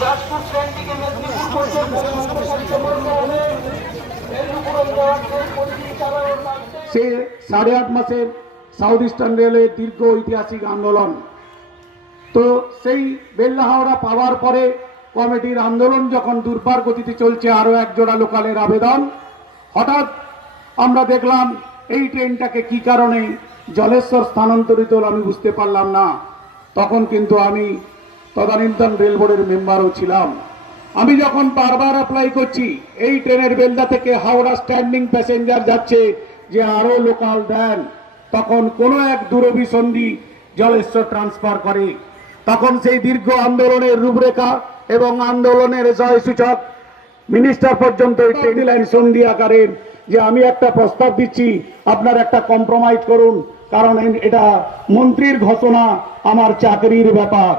যাজপুর মেদিনীপুর সে সাড়ে আট মাসের সাউথ ইস্টার্ন রেলের দীর্ঘ ঐতিহাসিক আন্দোলন। তো সেই বেল্লা হাওড়া পাওয়ার পরে কমিটির আন্দোলন যখন দুর্বার গতিতে চলছে, আরও এক জোড়া লোকালের আবেদন, হঠাৎ আমরা দেখলাম এই ট্রেনটাকে কি কারণে জলেশ্বর স্থানান্তরিত হলো আমি বুঝতে পারলাম না। তখন কিন্তু আমি তদানীন্তন রেল বোর্ডের মেম্বারও ছিলাম। আমি যখন বারবার অ্যাপ্লাই করছি, এই ট্রেনের বেলদা থেকে হাওড়া স্ট্যান্ডিং প্যাসেঞ্জার যাচ্ছে যে আরও লোকাল দেন তখন কোনো এক দূরভিসন্ধি জলেশ্বর ট্রান্সফার করে। তখন সেই দীর্ঘ আন্দোলনের রূপরেখা এবং আন্দোলনের জয়সূচক মিনিস্টার পর্যন্ত দিলেন সন্ধি আকারের যে আমি একটা প্রস্তাব দিচ্ছি, আপনার একটা কম্প্রোমাইজ করুন। কারণ এটা মন্ত্রীর ঘোষণা, আমার চাকরির ব্যাপার।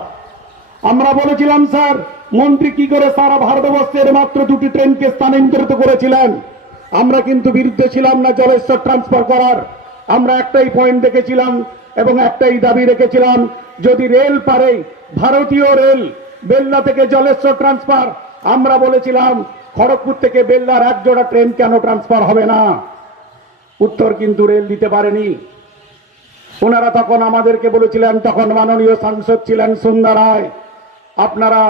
আমরা বলেছিলাম, স্যার, মন্ত্রী কি করে সারা ভারতবর্ষের মাত্র দুটি ট্রেনকে স্থানান্তরিত করেছিলেন? আমরা কিন্তু বিরুদ্ধে ছিলাম না জলেশ্বর ট্রান্সফার করার। আমরা একটাই পয়েন্ট দেখেছিলাম এবং একটাই দাবি রেখেছিলাম, যদি রেল পারে, ভারতীয় রেল বেল্লা থেকে জলেশ্বর ট্রান্সফার আমরা বলেছিলাম, খড়গপুর থেকে বেল্লার এক জোড়া ট্রেন কেন ট্রান্সফার হবে না? উত্তর কিন্তু রেল দিতে পারেনি। ওনারা তখন আমাদেরকে বলেছিলেন, তখন মাননীয় সাংসদ ছিলেন সন্ধ্যা রায়। আপনারা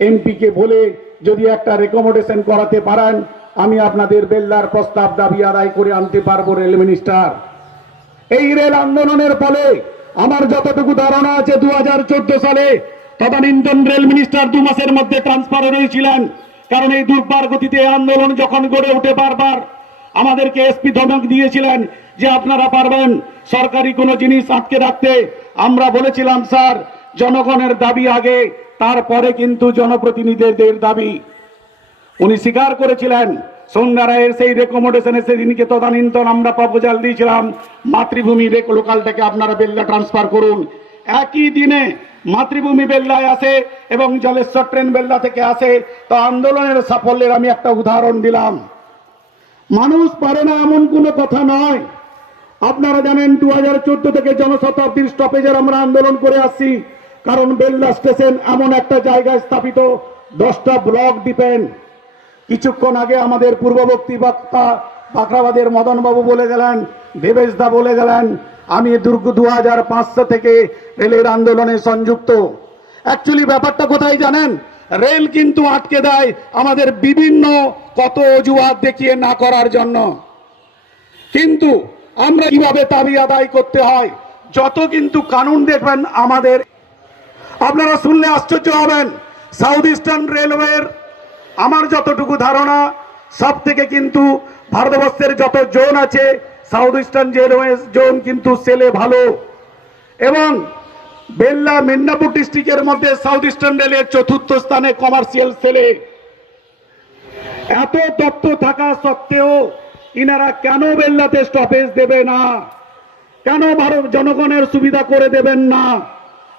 এমপিকে বলে যদি একটা রেকমেন্ডেশন করাতে পারেন, আমি আপনাদের বেল্লার প্রস্তাব দাবি আদায় করে আনতে পারব, রেল মিনিস্টার। এই রেল আন্দোলনের ফলে আমার যতটুকু ধারণা আছে দু চোদ্দ সালে তদানীন্তন রেল মিনিস্টার দু মাসের মধ্যে ট্রান্সফার হয়েছিলেন। কারণ এই দুর্বার গতিতে আন্দোলন যখন গড়ে ওঠে বারবার, আমাদেরকে এসপি ধমক দিয়েছিলেন যে আপনারা পারবেন। সরকারি কোনো জিনিস আটকে রাখতে আমরা বলেছিলাম, স্যার, জনগণের দাবি আগে, তারপরে কিন্তু জনপ্রতিনিধিদের দাবি। উনি স্বীকার করেছিলেন, সন্ধ্যা রায়ের সেই রেকমেন্ডেশনে সেদিনকে তদানীন্তন আমরা প্রপোজাল দিয়েছিলাম, মাতৃভূমি লোকালটাকে আপনারা বেল্লা ট্রান্সফার করুন। একই দিনে মাতৃভূমি বেল্লায় আসে এবং জলেশ্বর ট্রেন বেল্লা থেকে আসে, তো আন্দোলনের সাফল্যের আমি একটা উদাহরণ দিলাম। মানুষ পারে না এমন কোনো কথা নয়। আপনারা জানেন দু হাজার চোদ্দ থেকে জনশতাব্দীর স্টপেজের আমরা আন্দোলন করে আসছি। কারণ বেল্লা স্টেশন এমন একটা জায়গায় স্থাপিত, দশটা ব্লক দিবেন কিছুক্ষণ আগে আমাদের পূর্ববর্তী বক্তা বাখরাবাদের মদনবাবু বলে গেলেন দেবেশ দা বলে গেলেন, আমি দুর্গ দু হাজার পাঁচশো থেকে রেলের আন্দোলনে সংযুক্ত। অ্যাকচুয়ালি ব্যাপারটা কোথায় জানেন? রেল কিন্তু আটকে দেয় আমাদের বিভিন্ন কত অজুহাত দেখিয়ে না করার জন্য। কিন্তু আমরা কীভাবে দাবি আদায় করতে হয়? যত কিন্তু কানুন দেখবেন আমাদের। আপনারা শুনলে আশ্চর্য হবেন সাউথ ইস্টার্ন রেলওয়ের আমার যতটুকু ধারণা সব থেকে কিন্তু ভারতবর্ষের যত জোন আছে সাউথ ইস্টার্ন রেলওয়ে জোন কিন্তু সেলে ভালো। এবং বেল্লা মেদিনীপুর ডিস্ট্রিক্টের মধ্যে সাউথ ইস্টার্ন রেলের চতুর্থ স্থানে কমার্শিয়াল সেলে। এত তথ্য থাকা সত্ত্বেও ইনারা কেন বেল্লাতে স্টপেজ দেবে না? কেন ভারত জনগণের সুবিধা করে দেবেন না?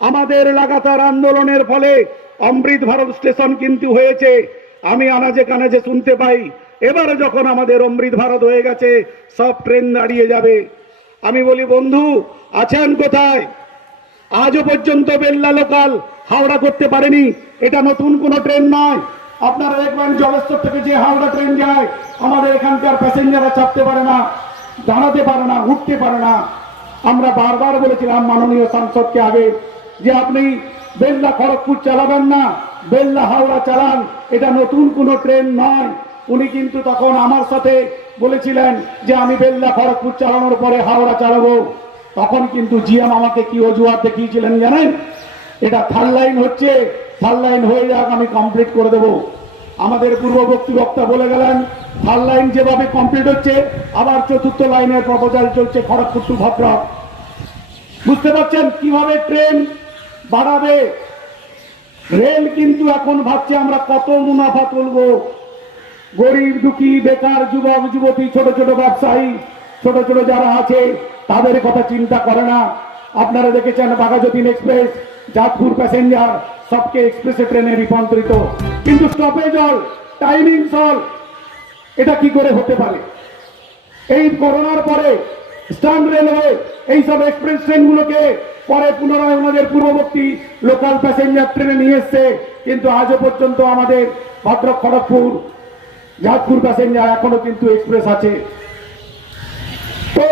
আমাদের লাগাতার আন্দোলনের ফলে অমৃত ভারত স্টেশন কিন্তু হয়েছে। আমি আনাজে কানাজে শুনতে পাই, এবারে যখন আমাদের অমৃত ভারত হয়ে গেছে, সব ট্রেন দাঁড়িয়ে যাবে। আমি বলি, বন্ধু, আছেন কোথায়? আজও পর্যন্ত বেল্লা লোকাল হাওড়া করতে পারেনি। এটা নতুন কোনো ট্রেন নয়। আপনারা দেখবেন জলেশ্বর থেকে যে হাওড়া ট্রেন যায়, আমাদের এখানকার প্যাসেঞ্জাররা চাপতে পারে না, দাঁড়াতে পারে না, উঠতে পারে না। আমরা বারবার বলেছিলাম মাননীয় সাংসদকে আগে যে আপনি বেল্লা খড়গপুর চালাবেন না, বেল্লা হাওড়া চালান, এটা নতুন কোনো ট্রেন নয়। উনি কিন্তু তখন আমার সাথে বলেছিলেন যে আমি বেল্লা খড়গপুর চালানোর পরে হাওড়া চালাবো। তখন কিন্তু জিএম আমাকে কি অজুহাত দেখিয়েছিলেন জানেন? এটা থার্ড লাইন হচ্ছে থার্ড লাইন হয়ে যাক, আমি কমপ্লিট করে দেব। আমাদের পূর্ববর্তী বক্তা বলে গেলেন থার্ড লাইন যেভাবে কমপ্লিট হচ্ছে, আবার চতুর্থ লাইনের প্রপোজাল চলছে খড়গপুর টু ভদ্রক। বুঝতে পারছেন কীভাবে ট্রেন বাড়াবে? রেল কিন্তু এখন ভাবছে আমরা কত মুনাফা তুলবো? গরিব, দুঃখী, বেকার, যুবক, যুবতী, ছোট ছোট ব্যবসায়ী, ছোট ছোট যারা আছে, তাদের কথা চিন্তা করে না। আপনারা দেখেছেন বাঘাযতীন এক্সপ্রেস যাদপুর প্যাসেঞ্জার সবকে এক্সপ্রেসে ট্রেনে রূপান্তরিত। কিন্তু স্টপেজ অল টাইমিং সল এটা কি করে হতে পারে? এই করোনার পরে স্টান রেলওয়ে এইসব এক্সপ্রেস ট্রেনগুলোকে পরে পুনরায় ওনাদের পূর্ববর্তী লোকাল প্যাসেঞ্জার ট্রেনে নিয়ে এসছে। কিন্তু আজও পর্যন্ত আমাদের ভদ্রক খড়গপুর যাদপুর প্যাসেঞ্জার এখনও কিন্তু এক্সপ্রেস আছে। তো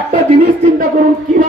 একটা জিনিস চিন্তা করুন কি